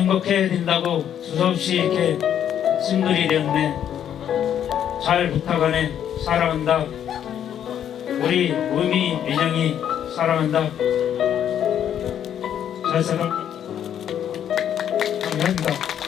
행복해야 된다고 수없이 이렇게 쓴글이 되었네. 잘 부탁하네. 사랑한다. 우리 우미 민영이 사랑한다. 잘 살아. 감사합니다.